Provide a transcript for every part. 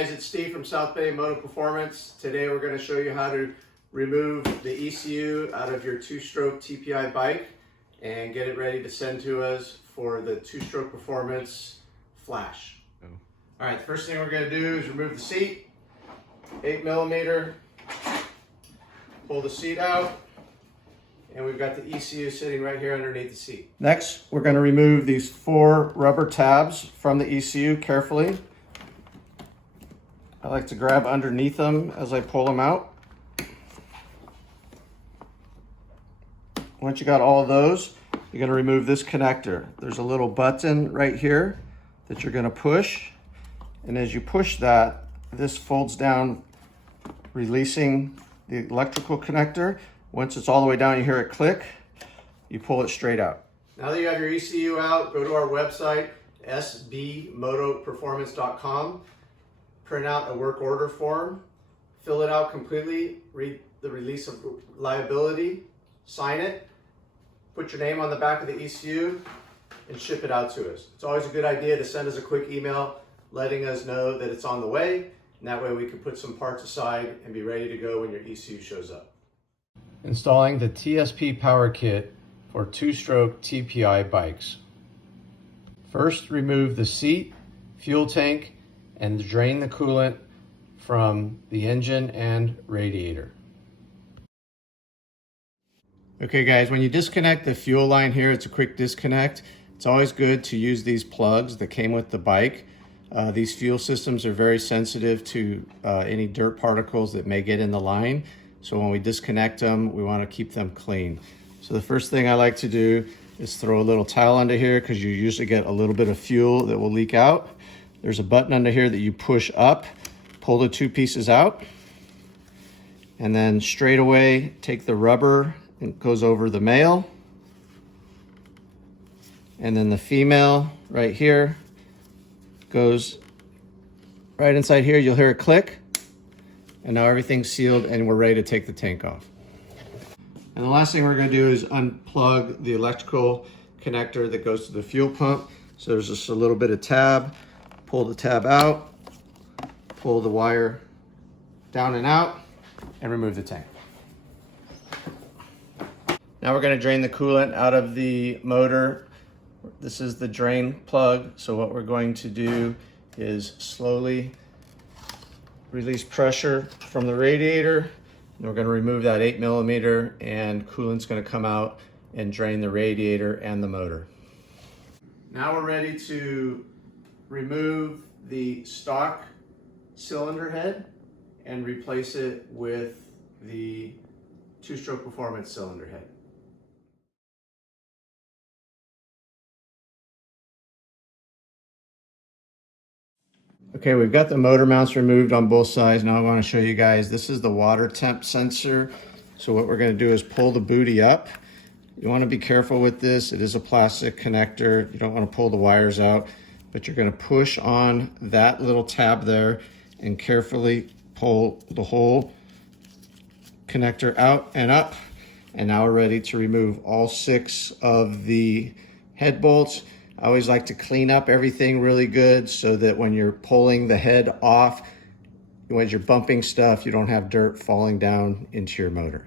guys, it's Steve from South Bay Moto Performance. Today we're going to show you how to remove the ECU out of your two-stroke TPI bike and get it ready to send to us for the two-stroke performance flash. All right, the first thing we're going to do is remove the seat, 8mm, pull the seat out, and we've got the ECU sitting right here underneath the seat. Next, we're going to remove these 4 rubber tabs from the ECU carefully. I like to grab underneath them as I pull them out. Once you got all of those, you're going to remove this connector. There's a little button right here that you're going to push, and as you push that, this folds down, releasing the electrical connector. Once it's all the way down, you hear it click, you pull it straight out. Now that you have your ECU out, go to our website, sbmotoperformance.com, print out a work order form, fill it out completely, read the release of liability, sign it, put your name on the back of the ECU, and ship it out to us. It's always a good idea to send us a quick email letting us know that it's on the way, and that way we can put some parts aside and be ready to go when your ECU shows up. Installing the TSP Power Kit for two-stroke TPI bikes. First, remove the seat, fuel tank, and drain the coolant from the engine and radiator. Okay guys, when you disconnect the fuel line here, it's a quick disconnect. It's always good to use these plugs that came with the bike. These fuel systems are very sensitive to any dirt particles that may get in the line. So when we disconnect them, we want to keep them clean. So the first thing I like to do is throw a little towel under here because you usually get a little bit of fuel that will leak out. There's a button under here that you push up, pull the 2 pieces out, and then straight away take the rubber and it goes over the male. And then the female right here goes right inside here. You'll hear it click. And now everything's sealed and we're ready to take the tank off. And the last thing we're going to do is unplug the electrical connector that goes to the fuel pump. So there's just a little bit of tab. Pull the tab out, pull the wire down and out, and remove the tank. Now we're going to drain the coolant out of the motor. This is the drain plug. So what we're going to do is slowly release pressure from the radiator. And we're going to remove that 8mm, and coolant's going to come out and drain the radiator and the motor. Now we're ready to remove the stock cylinder head and replace it with the two-stroke performance cylinder head. Okay, we've got the motor mounts removed on both sides. Now I want to show you guys, this is the water temp sensor. So what we're going to do is pull the booty up. You want to be careful with this. It is a plastic connector. You don't want to pull the wires out, but you're going to push on that little tab there and carefully pull the whole connector out and up. And now we're ready to remove all 6 of the head bolts. I always like to clean up everything really good so that when you're pulling the head off, when you're bumping stuff, you don't have dirt falling down into your motor.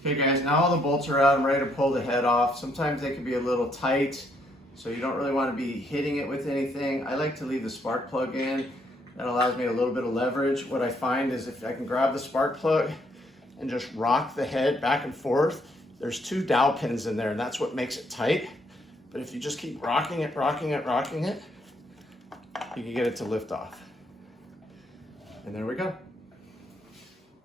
Okay guys, now all the bolts are out. I'm ready to pull the head off. Sometimes they can be a little tight, so you don't really want to be hitting it with anything. I like to leave the spark plug in. That allows me a little bit of leverage. What I find is if I can grab the spark plug and just rock the head back and forth, there's 2 dowel pins in there, and that's what makes it tight. But if you just keep rocking it, you can get it to lift off. And there we go.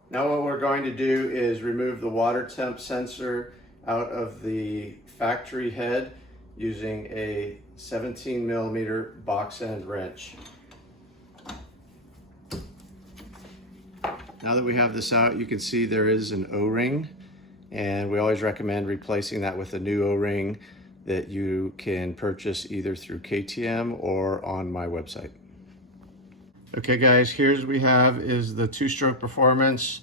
Now what we're going to do is remove the water temp sensor out of the factory head using a 17mm box end wrench. Now that we have this out, you can see there is an O-ring, and we always recommend replacing that with a new O-ring that you can purchase either through KTM or on my website. Okay guys, here's what we have is the two-stroke performance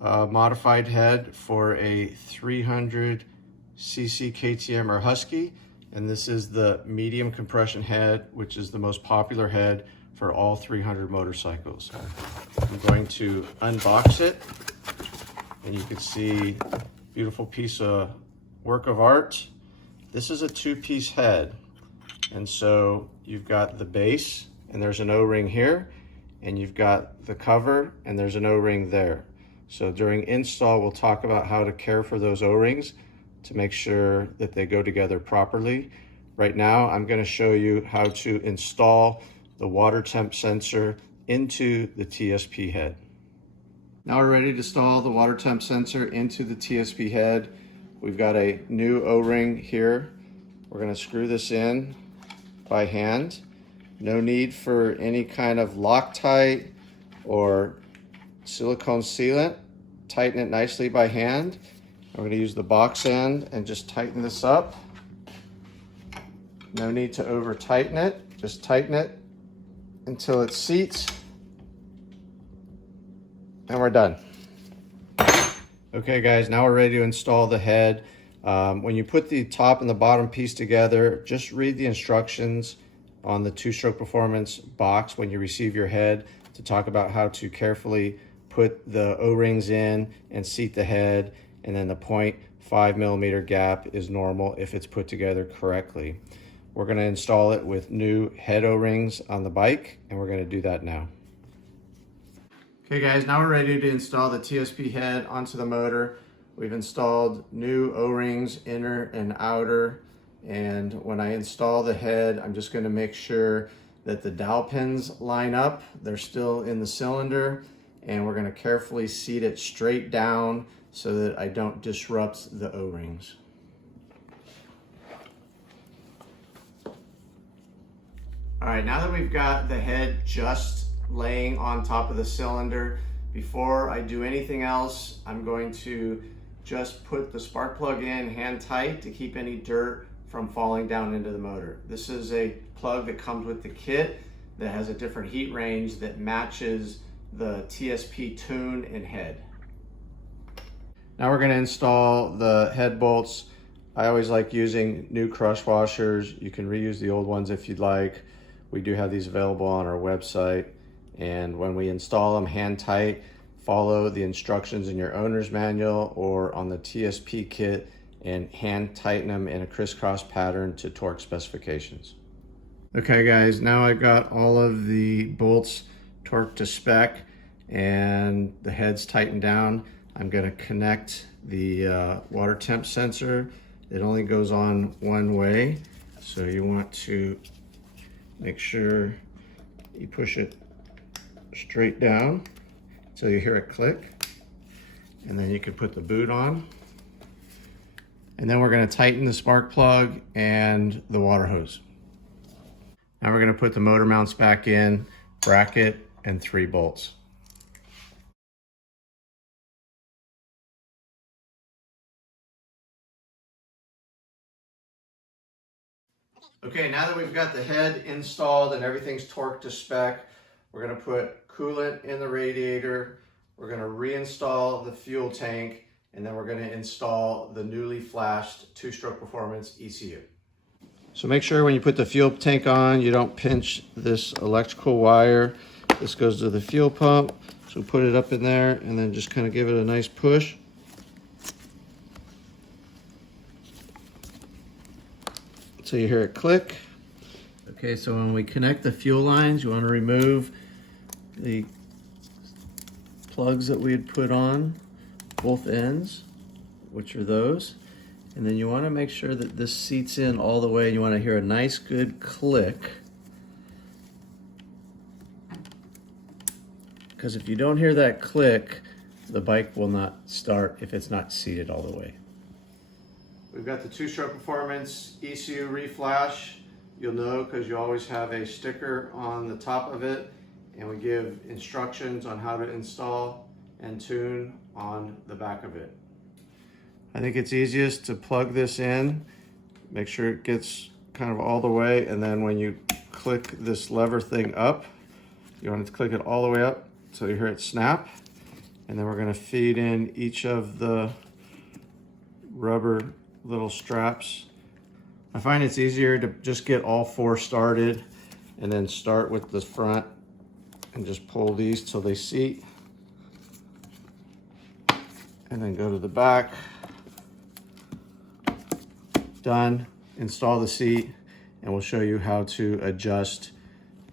modified head for a 300cc KTM or Husky, and this is the medium compression head, which is the most popular head for all 300 motorcycles. I'm going to unbox it, and you can see beautiful piece of work of art. This is a two-piece head, and so you've got the base, and there's an O-ring here, and you've got the cover, and there's an O-ring there. So during install, we'll talk about how to care for those O-rings to make sure that they go together properly. Right now, I'm going to show you how to install the water temp sensor into the TSP head. Now we're ready to install the water temp sensor into the TSP head. We've got a new O-ring here. We're going to screw this in by hand. No need for any kind of Loctite or silicone sealant. Tighten it nicely by hand. I'm going to use the box end and just tighten this up. No need to over tighten it. Just tighten it until it seats. And we're done. Okay guys, now we're ready to install the head. When you put the top and the bottom piece together, just read the instructions on the Two-Stroke Performance box when you receive your head to talk about how to carefully put the O-rings in and seat the head, and then the 0.5 millimeter gap is normal if it's put together correctly. We're going to install it with new head O-rings on the bike, and we're going to do that now. Okay guys, now we're ready to install the TSP head onto the motor. We've installed new O-rings, inner and outer, and when I install the head, I'm just going to make sure that the dowel pins line up. They're still in the cylinder, and we're going to carefully seat it straight down so that I don't disrupt the O-rings. All right, now that we've got the head just laying on top of the cylinder, before I do anything else, I'm going to just put the spark plug in hand tight to keep any dirt from falling down into the motor. This is a plug that comes with the kit that has a different heat range that matches the TSP tune and head. Now we're going to install the head bolts. I always like using new crush washers. You can reuse the old ones if you'd like. We do have these available on our website. And when we install them, hand tight, follow the instructions in your owner's manual or on the TSP kit, and hand tighten them in a crisscross pattern to torque specifications. Okay guys, now I've got all of the bolts torqued to spec and the head's tightened down. I'm going to connect the water temp sensor. It only goes on one way, so you want to make sure you push it straight down until you hear it click, and then you can put the boot on. And then we're going to tighten the spark plug and the water hose. Now we're going to put the motor mounts back in, bracket, and 3 bolts. Okay, now that we've got the head installed and everything's torqued to spec, we're going to put coolant in the radiator, we're going to reinstall the fuel tank, and then we're going to install the newly flashed Two-Stroke Performance ECU. So make sure when you put the fuel tank on, you don't pinch this electrical wire. This goes to the fuel pump, so put it up in there and then just kind of give it a nice push. So you hear it click. Okay, so when we connect the fuel lines, you want to remove the plugs that we had put on both ends, which are those. And then you want to make sure that this seats in all the way. You want to hear a nice good click. Because if you don't hear that click, the bike will not start if it's not seated all the way. We've got the Two-Stroke Performance ECU reflash. You'll know because you always have a sticker on the top of it, and we give instructions on how to install and tune on the back of it. I think it's easiest to plug this in, make sure it gets kind of all the way, and then when you click this lever thing up, you want to click it all the way up so you hear it snap, and then we're going to feed in each of the rubber little straps. I find it's easier to just get all 4 started and then start with the front and just pull these till they seat. And then go to the back. Done. Install the seat, and we'll show you how to adjust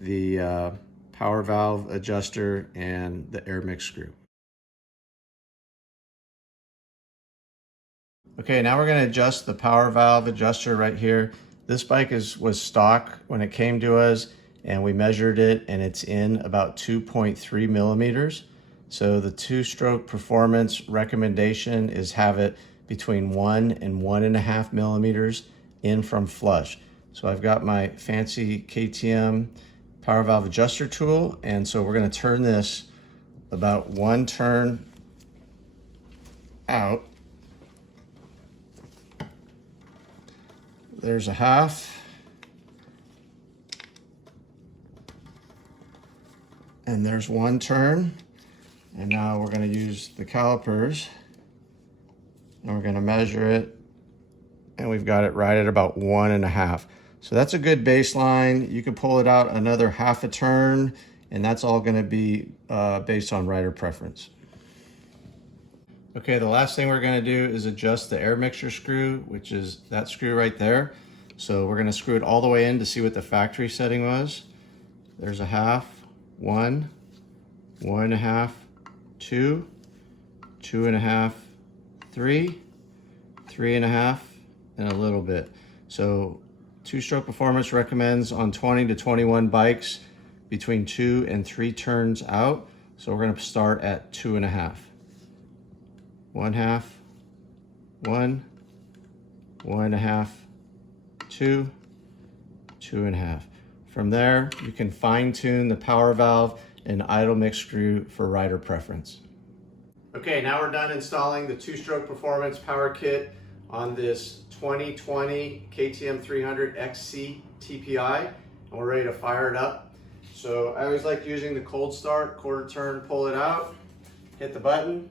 the power valve adjuster and the air mix screw. Okay, now we're going to adjust the power valve adjuster right here. This bike was stock when it came to us, and we measured it, and it's in about 2.3 millimeters. So the two-stroke performance recommendation is have it between 1 and 1.5 millimeters in from flush. So I've got my fancy KTM power valve adjuster tool, and so we're going to turn this about 1 turn out. There's a half. And there's 1 turn. And now we're going to use the calipers, and we're going to measure it, and we've got it right at about 1.5. So that's a good baseline. You can pull it out another half a turn, and that's all going to be based on rider preference. Okay, the last thing we're going to do is adjust the air mixture screw, which is that screw right there. So we're going to screw it all the way in to see what the factory setting was. There's a half, 1, 1.5, 2, 2.5, 3, 3.5, and a little bit. So two-stroke performance recommends on 20 to 21 bikes between 2 and 3 turns out. So we're going to start at 2.5. 1/2, 1, 1.5, 2, 2.5. From there, you can fine tune the power valve and idle mix screw for rider preference. Okay, now we're done installing the two-stroke performance power kit on this 2020 KTM 300 XC TPI, and we're ready to fire it up. So I always like using the cold start, quarter turn, pull it out, hit the button,